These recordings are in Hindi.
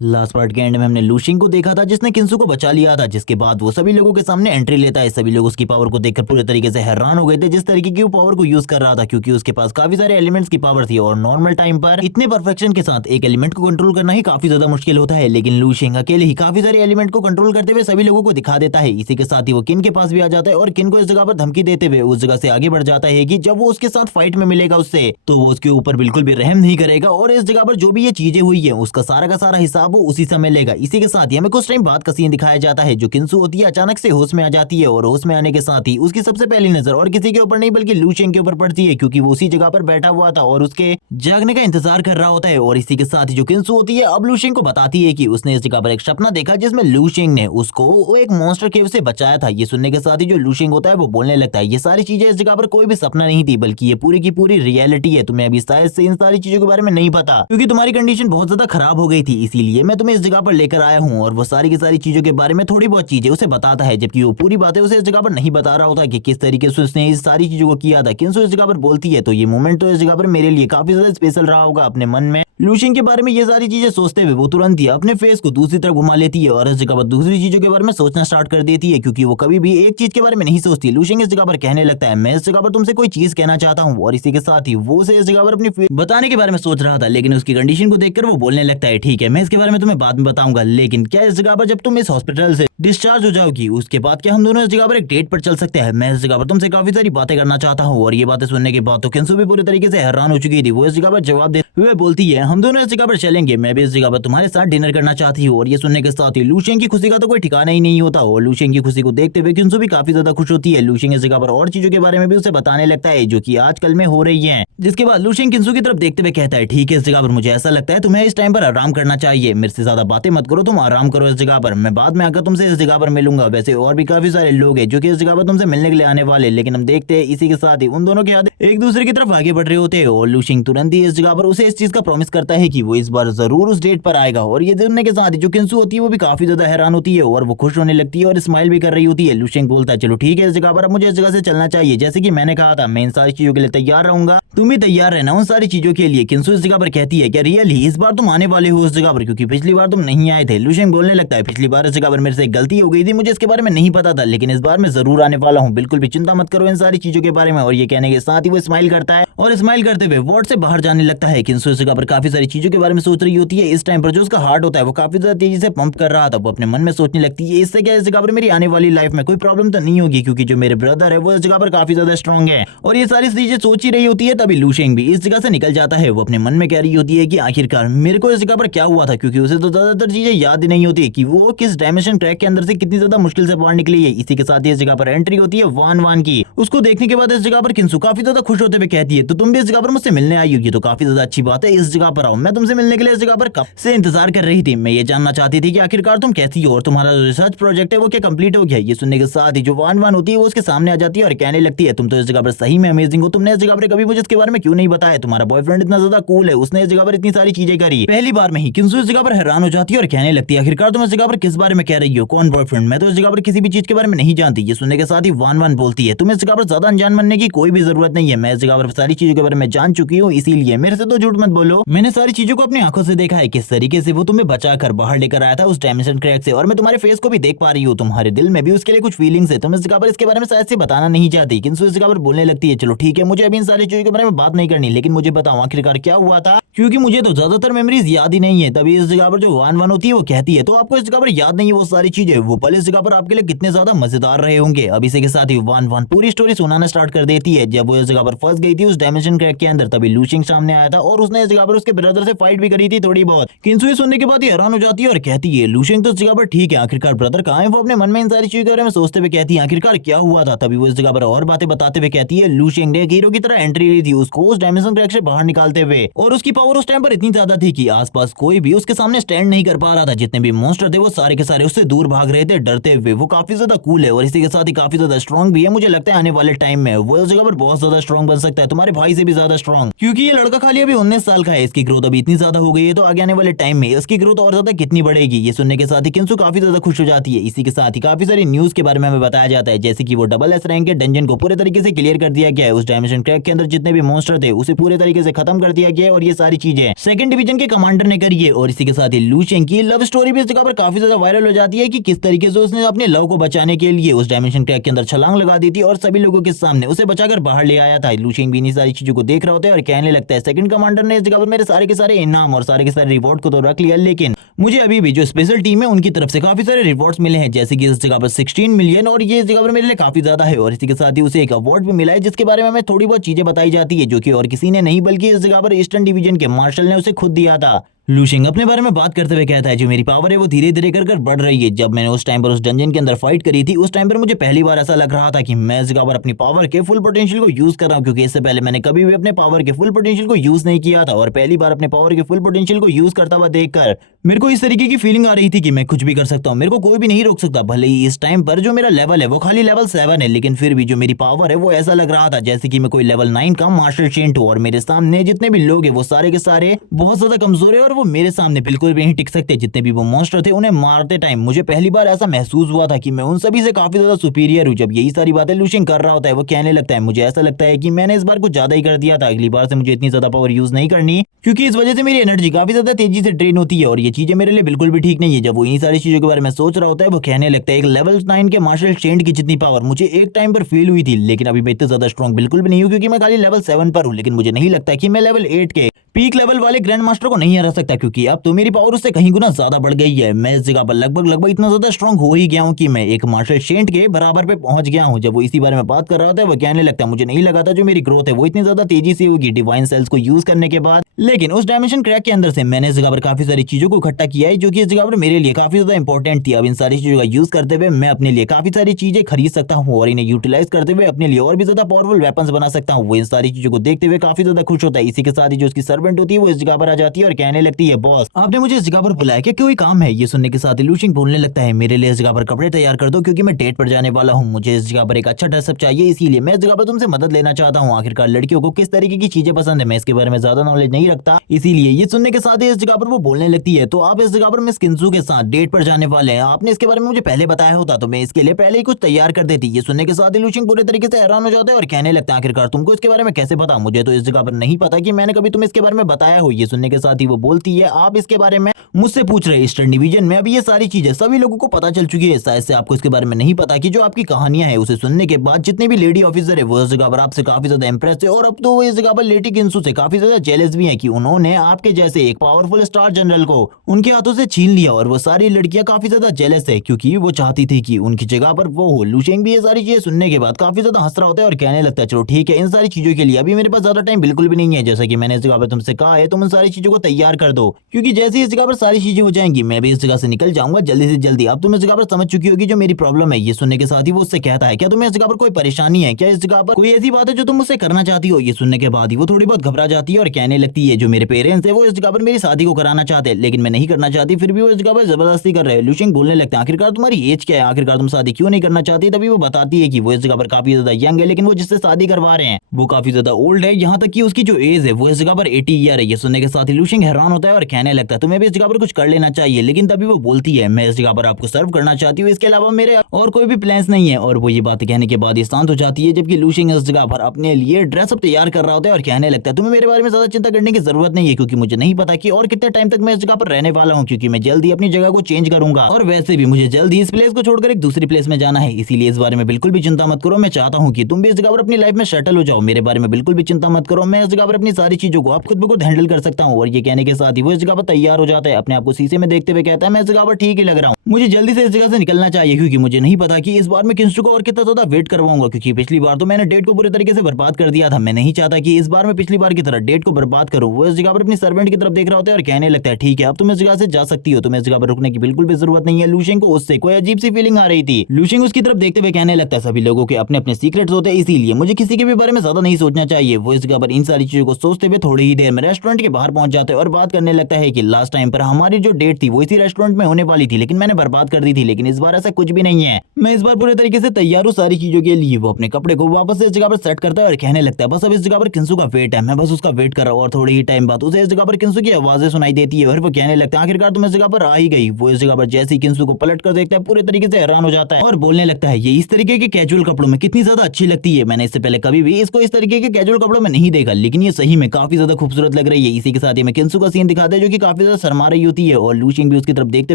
लास्ट पार्ट के एंड में हमने लूशिंग को देखा था जिसने किंसू को बचा लिया था, जिसके बाद वो सभी लोगों के सामने एंट्री लेता है। सभी लोग उसकी पावर को देखकर पूरे तरीके से हैरान हो गए थे जिस तरीके की वो पावर को यूज कर रहा था, क्योंकि उसके पास काफी सारे एलिमेंट्स की पावर थी और नॉर्मल टाइम पर इतने परफेक्शन के साथ एक एलिमेंट को कंट्रोल करना ही काफी ज्यादा मुश्किल होता है। लेकिन लूशिंग अकेले ही काफी सारे एलिमेंट को कंट्रोल करते हुए सभी लोगों को दिखा देता है। इसी के साथ ही वो किन के पास भी आ जाता है और किन को इस जगह पर धमकी देते हुए उस जगह से आगे बढ़ जाता है कि जब वो उसके साथ फाइट में मिलेगा उससे तो वो उसके ऊपर बिल्कुल भी रहम नहीं करेगा और इस जगह पर जो भी ये चीजें हुई है उसका सारा का सारा हिसाब वो उसी समय लेगा। इसी के साथ ही हमें कुछ टाइम बाद का सीन दिखाया जाता है जो किंसू होती है अचानक से होश में आ जाती है और होश में आने के साथ ही उसकी सबसे पहली नजर और किसी के ऊपर नहीं बल्कि लूशिंग के ऊपर पड़ती है, क्योंकि वो उसी जगह पर बैठा हुआ था और उसके जागने का इंतजार कर रहा होता है। और इसी के साथ ही जो किंसू होती है अब लूशिंग को बताती है कि उसने इस जगह पर एक सपना देखा जिसमें लूशिंग ने उसको एक मॉन्स्टर केव से बचाया था। ये सुनने के साथ ही जो लूशिंग होता है वो बोलने लगता है ये सारी चीजें इस जगह पर कोई भी सपना नहीं थी बल्कि ये पूरी की पूरी रियलिटी है। तुम्हें अभी शायद से इन सारी चीजों के बारे में नहीं पता क्योंकि तुम्हारी कंडीशन बहुत ज्यादा खराब हो गई थी, इसीलिए मैं तुम्हें इस जगह पर लेकर आया हूँ। और वो सारी की सारी चीजों के बारे में थोड़ी बहुत चीजें उसे बताता है, जबकि वो पूरी बातें उसे इस जगह पर नहीं बता रहा होता कि किस तरीके से उसने इस सारी चीजों को किया था। किंसू इस जगह पर बोलती है तो ये मोमेंट तो इस जगह पर मेरे लिए काफी ज्यादा स्पेशल रहा होगा। अपने मन में लूशिंग के बारे में ये सारी चीजें सोचते हुए वो तुरंत ही अपने फेस को दूसरी तरफ घुमा लेती है और इस जगह पर दूसरी चीजों के बारे में सोचना स्टार्ट कर देती है, क्योंकि वो कभी भी एक चीज के बारे में नहीं सोचती। लूशिंग इस जगह पर कहने लगता है मैं इस जगह पर तुमसे कोई चीज कहना चाहता हूँ और इसी के साथ ही वो उसे इस जगह पर अपनी बताने के बारे में सोच रहा था, लेकिन उसकी कंडीशन को देखकर वो बोलने लगता है ठीक है मैं इसके बारे में तुम्हें बाद में बताऊंगा, लेकिन क्या इस जगह पर जब तुम इस हॉस्पिटल से डिस्चार्ज हो जाओगी उसके बाद क्या हम दोनों इस जगह पर एक डेट पर चल सकते हैं? मैं इस जगह पर तुमसे काफी सारी बातें करना चाहता हूँ। और ये बातें सुनने के बाद तो किंसू भी पूरे तरीके से हैरान हो चुकी थी। वो इस जगह पर जवाब दे हुए बोलती है हम दोनों इस जगह पर चलेंगे, मैं भी इस जगह पर तुम्हारे साथ डिनर करना चाहती हूँ। और ये सुनने के साथ ही लूशिंग की खुशी का तो कोई ठिकाना ही नहीं होता और लूशिंग की खुशी को देखते हुए किंसू भी काफी ज्यादा खुश होती है। लूशिंग इस जगह पर और चीजों के बारे में भी उसे बताने लगता है जो कि आजकल में हो रही है, जिसके बाद लूशिंग किंसू की तरफ देखते हुए कहता है ठीक है इस जगह पर मुझे ऐसा लगता है तुम्हें इस टाइम पर आराम करना चाहिए, मेरे से ज्यादा बातें मत करो, तुम आराम करो इस जगह पर, मैं बाद में आकर तुमसे इस जगह पर मिलूंगा। वैसे और भी काफी सारे लोग हैं जो कि इस जगह पर तुमसे मिलने के लिए आने वाले, लेकिन हम देखते हैं इसी के साथ ही उन दोनों के हाथ एक दूसरे की तरफ आगे बढ़ रहे होते हैं और लूशिंग तुरंत ही इस जगह पर उसे इस चीज का प्रॉमिस करता है कि वो इस बार जरूर उस डेट पर आएगा। और ये सुनने के साथ ही जो किंसू होती है वो भी काफी ज्यादा हैरान होती है और वो खुश होने लगती है और स्माइल भी कर रही होती है। लूशिंग बोलता है चलो ठीक है इस जगह पर अब मुझे इस जगह से चलना चाहिए, जैसे कि मैंने कहा था मैं इन सारी चीजों के लिए तैयार रहूंगा, तुम भी तैयार रहना उन सारी चीजों के लिए। किंसू इस जगह पर कहती है क्या रियली इस बार तुम आने वाले हो उस जगह पर, क्योंकि पिछली बार तुम नहीं आए थे। लूशिंग बोलने लगता है पिछली बार इस जगह पर मेरे से एक गलती हो गई थी, मुझे इसके बारे में नहीं पता था, लेकिन इस बार मैं जरूर आने वाला हूँ, बिल्कुल भी चिंता मत करो इन सारी चीजों के बारे में। और ये कहने के साथ ही वो स्माइल करता है और स्माइल करते हुए वार्ड से बाहर जाने लगता है। किंसू इस जगह पर काफी सारी चीजों के बारे में सोच रही होती है। इस टाइम पर जो उसका हार्ट होता है वो काफी ज्यादा तेजी से पंप कर रहा था। वो अपने मन में सोचने लगती है इससे क्या इस जगह पर मेरी आने वाली लाइफ में कोई प्रॉब्लम तो नहीं होगी, क्योंकि जो मेरे ब्रदर है वो इस जगह पर काफी ज्यादा स्ट्रॉन्ग है। और ये सारी चीजें सोच ही रही होती है तभी लूशिंग भी इस जगह से निकल जाता है। वो अपने मन में कह रही होती है कि आखिरकार मेरे को इस जगह पर क्या हुआ था, क्योंकि उसे तो ज्यादातर चीजें याद ही नहीं होती कि वो किस डायमेंशन ट्रैक के अंदर से कितनी ज्यादा मुश्किल से बाहर निकली है। इसी के साथ ही इस जगह पर एंट्री होती है वान वान की। उसको देखने के बाद इस जगह पर किंसू काफी ज्यादा खुश होते हुए कहती है तो तुम भी इस जगह पर मुझसे मिलने आई होगी, तो काफी ज्यादा अच्छी बात है, इस जगह पर आओ, मैं तुमसे मिलने के लिए इस जगह पर कब से इंतजार कर रही थी। मैं ये जानना चाहती थी कि आखिरकार तुम कैसी हो और तुम्हारा जो रिसर्च प्रोजेक्ट है वो क्या कंप्लीट हो गया। ये सुनने के साथ ही जो वान वान होती है वो उसके सामने आ जाती है और कहने लगती है तुम तो इस जगह पर सही में अमेजिंग हो, तुमने इस जगह पर कभी मुझे इसके बारे में क्यों नहीं बताया, तुम्हारा बॉयफ्रेंड इतना ज्यादा कूल है, उसने इस जगह पर इतनी सारी चीजें करी। पहली बार में ही किंसू इस जगह पर हैरान हो जाती है और कहने लगती है आखिरकार तुम इस जगह पर किस बारे में कह रही हो, कौन बॉयफ्रेंड, मैं तो इस जगह पर किसी भी चीज के बारे में नहीं जानती। ये सुनने के साथ ही वान वान बोलती है तुम इस जगह पर ज्यादा अनजान बनने की कोई भी जरूरत नहीं है, मैं इस जगह पर सारी चीजों के बारे में जान चुकी हूँ, इसीलिए मेरे से तो झूठ मत बोलो, मैंने सारी चीजों को अपनी आंखों से देखा है किस तरीके से वो तुम्हें बचाकर बाहर लेकर आया था उस डायमेंशन क्रैक से, और मैं तुम्हारे फेस को भी देख पा रही हूँ, तुम्हारे दिल में भी उसके लिए कुछ फीलिंग्स है, तुम इस जगह पर इसके बारे में शायद से बताना नहीं चाहती। किंसू इस जगह पर बोलने लगती है चलो ठीक है मुझे अभी इन सारी चीजों के बारे में बात नहीं करनी, लेकिन मुझे बताओ आखिरकार क्या हुआ था, क्योंकि मुझे तो ज्यादातर मेमोरीज याद ही नहीं है। तभी इस जगह पर जो वान वान होती है वो कहती है तो आपको इस जगह पर याद नहीं है वो सारी चीजें, वो पल इस जगह पर आपके लिए कितने ज्यादा मजेदार रहे होंगे। अब इसी के साथ ही वान वान पूरी स्टोरी सुनाना स्टार्ट कर देती है। जब वो इस जगह पर फंस गई थी उस डायमेंशन क्रैक के अंदर तभी लूशिंग सामने आया था और उसने इस जगह पर उसके ब्रदर से फाइट भी करी थी थोड़ी बहुत। किंसू ये सुनने के बाद ही हैरान हो जाती है और कहती है लूशिंग तो इस जगह पर ठीक है, आखिरकार ब्रदर कहाँ है। वो अपने मन में इन सारी चीजों के बारे में सोचते हुए कहती है आखिरकार क्या हुआ था। तभी वो इस जगह पर और बातें बताते हुए कहती है लूशिंग ने हीरो की तरह एंट्री ली थी उसको उस डायमेंशन क्रैक से बाहर निकालते हुए, और उसकी पावर उस टाइम पर इतनी ज्यादा थी कि आसपास कोई भी उसके सामने स्टैंड नहीं कर पा रहा था, जितने भी मॉन्स्टर थे वो सारे के सारे उससे दूर भाग रहे थे डरते हुए, वो काफी ज्यादा कूल है और इसी के साथ ही काफी ज्यादा स्ट्रॉन्ग भी है। मुझे लगता है आने वाले टाइम में वो इस जगह पर बहुत ज्यादा स्ट्रॉन्ग बन सकता है, तुम्हारे भाई से भी ज्यादा स्ट्रॉन्ग, क्योंकि ये लड़का खाली अभी 19 साल का है, इसकी ग्रोथ अभी इतनी ज्यादा हो गई है, तो आगे आने वाले टाइम में इसकी ग्रोथ और ज्यादा कितनी बढ़ेगी। ये सुनने के साथ ही किंसु काफी ज्यादा खुश हो जाती है। इसी के साथ ही काफी सारी न्यूज के बारे में हमें बताया जाता है, जैसे कि वो डबल एस रैंक के डंजन को पूरे तरीके से क्लियर कर दिया गया है, उस डायमेंशन क्रैक के अंदर जितने भी मॉन्स्टर थे उसे पूरे तरीके से खत्म कर दिया गया है और ये सारी चीजें सेकंड डिवीजन के कमांडर ने करी है। और इसी के साथ ही लू शेंग की लव स्टोरी भी इस जगह पर काफी ज्यादा वायरल हो जाती है कि किस तरीके से उसने अपने लव को बचाने के लिए उस डायमेंशन क्रैक के अंदर छलांग लगा दी थी और सभी लोगों के सामने उसे बचाकर बाहर ले आया था। लू शेंग भी इन सारी चीजों को देख रहा होता है और कहने लगता है सेकंड कमांडर ने इस जगह पर मेरे सारे के सारे इनाम और सारे के सारे रिवॉर्ड को तो रख लिया, लेकिन मुझे अभी भी जो स्पेशल टीम है उनकी तरफ से काफी सारे रिवॉर्ड्स मिले हैं, जैसे कि इस जगह पर 16 मिलियन और ये इस जगह पर मेरे लिए काफी ज्यादा है। और इसी के साथ ही उसे एक अवार्ड भी मिला है जिसके बारे में हमें थोड़ी बहुत चीजें बताई जाती है, जो कि और किसी ने नहीं बल्कि इस जगह पर ईस्टर्न डिवीजन के मार्शल ने उसे खुद दिया था। लू शेंग अपने बारे में बात करते हुए कहता है जो मेरी पावर है वो धीरे धीरे कर बढ़ रही है। जब मैंने उस टाइम पर उस डंजन के अंदर फाइट करी थी उस टाइम पर मुझे पहली बार ऐसा लग रहा था कि मैं इस जगह पर अपनी पावर के फुल पोटेंशियल को यूज कर रहा हूँ, क्योंकि इससे पहले मैंने कभी भी अपने पावर के फुल पोटेंशियल को यूज नहीं किया था और पहली बार अपने पावर के फुल पोटेंशियल को यूज करता हुआ देखकर मेरे को इस तरीके की फीलिंग आ रही थी कि मैं कुछ भी कर सकता हूँ, मेरे को कोई भी नहीं रोक सकता। भले ही इस टाइम पर जो मेरा लेवल है वो खाली लेवल 7 है, लेकिन फिर भी जो मेरी पावर है वो ऐसा लग रहा था जैसे कि मैं कोई लेवल 9 का मार्शल सेंट हूँ और मेरे सामने जितने भी लोग हैं वो सारे के सारे बहुत ज्यादा कमजोर है और वो मेरे सामने बिल्कुल भी नहीं टिक सकते। जितने भी वो मॉन्स्टर थे उन्हें मारते टाइम मुझे पहली बार ऐसा महसूस हुआ था कि मैं उन सभी से काफी ज्यादा सुपीरियर हूँ। जब यही सारी बातें लू शेंग कर रहा होता है वो कहने लगता है मुझे ऐसा लगता है कि मैंने इस बार कुछ ज्यादा ही कर दिया था, अगली बार से मुझे इतनी ज्यादा पावर यूज नहीं करनी, क्योंकि इस वजह से मेरी एनर्जी काफी ज्यादा तेजी से ड्रेन होती है और ये चीजें मेरे लिए बिल्कुल भी ठीक नहीं है। जब वो इन सारी चीजों के बारे में सोच रहा होता है वो कहने लगता है एक लेवल 9 के मार्शल सेंट की जितनी पावर मुझे एक टाइम पर फील हुई थी, लेकिन अभी मैं इतना ज्यादा स्ट्रॉन्ग बिल्कुल भी नहीं हूँ, क्योंकि मैं खाली लेवल 7 पर हूँ। लेकिन मुझे नहीं लगता कि मैं लेवल 8 के पीक लेवल वाले ग्रैंड मास्टर को नहीं हरा सकता, क्योंकि अब तो मेरी पावर उससे कहीं गुना ज्यादा बढ़ गई है। मैं इस जगह पर लगभग इतना ज्यादा स्ट्रॉन्ग हो ही गया हूँ कि मैं एक मार्शल सेंट के बराबर पे पहुंच गया हूँ। जब वो इसी बारे में बात कर रहा था वो कहने लगता है मुझे नहीं लगा था जो मेरी ग्रोथ है वो इतनी ज्यादा तेजी से होगी डिवाइन सेल्स को यूज करने के बाद, लेकिन उस डायमेंशन क्रैक के अंदर से मैंने इस जगह पर काफी सारी चीजों को इकट्ठा किया है जो कि इस जगह पर मेरे लिए काफी ज्यादा इंपॉर्टेंट थी। अब इन सारी चीजों का यूज करते हुए मैं अपने लिए काफी सारी चीजें खरीद सकता हूँ और इन्हें यूटिलाइज करते हुए अपने लिए और भी ज्यादा पावरफुल वेपन्स बना सकता हूँ। वो इन सारी चीजों को देखते हुए काफी ज्यादा खुश होता है। इसी के साथ ही जो उसकी सर्वेंट होती है वो इस जगह पर आ जाती है और कहने लगती है बॉस आपने मुझे इस जगह पर बुलाया क्या, कोई काम है? ये सुनने के साथ ही लू शेंग बोलने लगता है मेरे लिए इस जगह पर कपड़े तैयार कर दो, क्योंकि मैं डेट पर जाने वाला हूँ, मुझे इस जगह पर एक अच्छा ड्रेसअप चाहिए, इसीलिए मैं इस जगह पर तुमसे मदद लेना चाहता हूँ। आखिरकार लड़कियों को किस तरीके की चीजें पसंद है मैं इसके बारे में ज्यादा नॉलेज नहीं रखता, इसीलिए ये सुनने के साथ ही इस जगह पर वो बोलने लगती है तो आप इस जगह पर मिस किंसु के साथ डेट पर जाने वाले हैं, आपने इसके बारे में मुझे पहले बताया होता तो मैं इसके लिए पहले ही कुछ तैयार कर देती। ये सुनने के साथ ही लू शेंग पूरे तरीके से हैरान हो जाता है और कहने लगता है आखिरकार तुमको इसके बारे में कैसे पता, मुझे तो इस जगह पर नहीं पता कि मैंने कभी तुम्हें इसके बारे में बताया हो। ये सुनने के साथ ही वो बोलती है आप इसके बारे में मुझसे पूछ रहे ईस्टर्न डिवीजन में अभी ये सारी चीजें सभी लोगों को पता चल चुकी है, शायद से आपको इसके बारे में नहीं पता कि जो आपकी कहानियां है उसे सुनने के बाद जितने भी लेडी ऑफिसर है वो इस जगह पर आपसे काफी ज्यादा इंप्रेस है और अब तो वो इस जगह पर लेडी किंसु से काफी ज्यादा जेलस भी है कि उन्होंने आपके जैसे एक पावरफुल स्टार जनरल को उनके हाथों से छीन लिया और वो सारी लड़कियां काफी ज्यादा जेलस है क्योंकि वो चाहती थी कि उनकी जगह पर वो हो। लू शेंग भी ये सारी चीजें सुनने के बाद काफी ज्यादा हंस रहा होता है और कहने लगता है चलो ठीक है इन सारी चीजों के लिए अभी मेरे पास ज्यादा टाइम बिल्कुल भी नहीं है, जैसा कि मैंने इस जगह पर तुमसे कहा है तुम उन सारी चीजों को तैयार कर दो, क्योंकि जैसे इस जगह पर सारी चीजें हो जाएंगी मैं भी इस जगह से निकल जाऊंगा जल्दी से जल्दी। अब तुम इस जगह पर समझ चुकी होगी जो मेरी प्रॉब्लम है। ये सुनने के साथ ही वो उससे कहता है क्या तुम्हें इस जगह पर कोई परेशानी है, क्या इस जगह पर कोई ऐसी बात है जो तुम मुझसे करना चाहती हो? ये सुनने के बाद ही वो थोड़ी बहुत घबरा जाती है और कहने लगती है जो मेरे पेरेंट्स है वो इस जगह पर मेरी शादी को कराना चाहते हैं, लेकिन मैं नहीं करना चाहती, फिर भी वो इस जगह पर जबरदस्ती कर रहे हैं। लू शेंग बोलने लगते हैं आखिरकार तुम्हारी एज क्या है, आखिरकार तुम शादी क्यों नहीं करना चाहती? तभी वो बताती है कि वो इस जगह पर काफी ज्यादा यंग है, लेकिन वो जिससे शादी करवा रहे हैं वो काफी ज्यादा ओल्ड है, यहाँ तक कि उसकी जो एज है वो इस जगह पर 80 ईयर है। ये सुनने के साथ ही लू शेंग हैरान होता है और कहने लगता है तुम्हें भी इस जगह पर कुछ कर लेना चाहिए, लेकिन तभी वो बोलती है मैं इस जगह पर आपको सर्व करना चाहती हूँ, इसके अलावा मेरे और कोई भी प्लान्स नहीं है। और वो ये बात कहने के बाद शांत हो जाती है, जबकि लू शेंग इस जगह पर अपने लिए ड्रेसअप तैयार कर रहा होता है और कहने लगता है तुम्हें मेरे बारे में ज्यादा चिंता करने की जरूरत नहीं है, क्योंकि मुझे नहीं पता कि और कितने टाइम तक मैं इस जगह पर रहने वाला हूँ, क्योंकि मैं जल्द ही अपनी जगह को चेंज करूंगा और वैसे भी मुझे जल्द ही इस प्लेस को छोड़कर एक दूसरी प्लेस में जाना है, इसीलिए इस बारे में बिल्कुल भी चिंता मत करो। मैं चाहता हूँ कि तुम भी इस जगह पर अपनी लाइफ में सेटल हो जाओ, मेरे बारे में बिल्कुल भी चिंता मत करो, मैं इस जगह पर अपनी सारी चीजों को आप खुद ब खुद हैंडल कर सकता हूँ। और ये कहने के साथ ही वो इस जगह पर तैयार हो जाता है, अपने आप को शीशे में देखते हुए कहता है मैं इस जगह पर ठीक ही लग रहा हूँ, मुझे जल्दी से इस जगह से निकलना चाहिए, क्योंकि मुझे नहीं पता कि इस बार मैं किंसु को और कितना ज्यादा वेट करवाऊंगा, क्योंकि पिछली बार तो मैंने डेट को पूरे तरीके से बर्बाद कर दिया था। मैं नहीं चाहता कि इस बार मैं पिछली बार की तरह डेट को बर्बाद करूँ। वो इस जगह पर अपनी सर्वेंट की तरफ देख रहा होता है और कहने लगता है ठीक है अब तुम इस जगह से जा सकती हो, तुम्हें इस जगह पर रुकने की बिल्कुल भी जरूरत नहीं है। लूशिंग को उससे कोई अजीब सी फीलिंग आ रही थी। लूशिंग उसकी तरफ देखते हुए कहने लगता है सभी लोगों के अपने अपने सीक्रेट्स होते हैं, इसीलिए मुझे किसी के भी बारे में ज्यादा नहीं सोचना चाहिए। वो इस जगह पर इन सारी चीजों को सोचते हुए थोड़ी ही देर में रेस्टोरेंट के बाहर पहुंच जाते हैं और बात करने लगता है कि लास्ट टाइम पर हमारी जो डेट थी वो इसी रेस्टोरेंट में होने वाली थी, लेकिन मैंने बर्बाद कर दी थी। लेकिन इस बार ऐसा कुछ भी नहीं है, मैं इस बार पूरे तरीके से तैयार हूँ सारी चीजों के लिए। वो अपने कपड़े को वापस से इस जगह पर सेट करता है और कहने लगता है बस अब इस जगह पर किंसू का वेट है, मैं बस उसका वेट कर रहा हूँ। और थोड़ी ही टाइम बाद उसे इस जगह पर किंसू की आवाजें सुनाई देती है और वो कहने लगता है आखिरकार तुम इस जगह पर आ ही गई। वो इस जगह पर जैसे ही किंसू को पलट कर देखता है पूरे तरीके से हैरान हो जाता है और बोलने लगता है ये इस तरीके के कैजुअल कपड़ों में कितनी ज्यादा अच्छी लगती है, मैंने इससे पहले कभी भी इसको इस तरीके के कैजुअल कपड़ों में नहीं देखा, लेकिन ये सही में काफी ज्यादा खूबसूरत लग रही है। इसी के साथ ही में किंसू का सीन दिखाते हैं जो कि काफी ज्यादा शर्मा रही होती है और लूशिंग भी उसकी तरफ देखते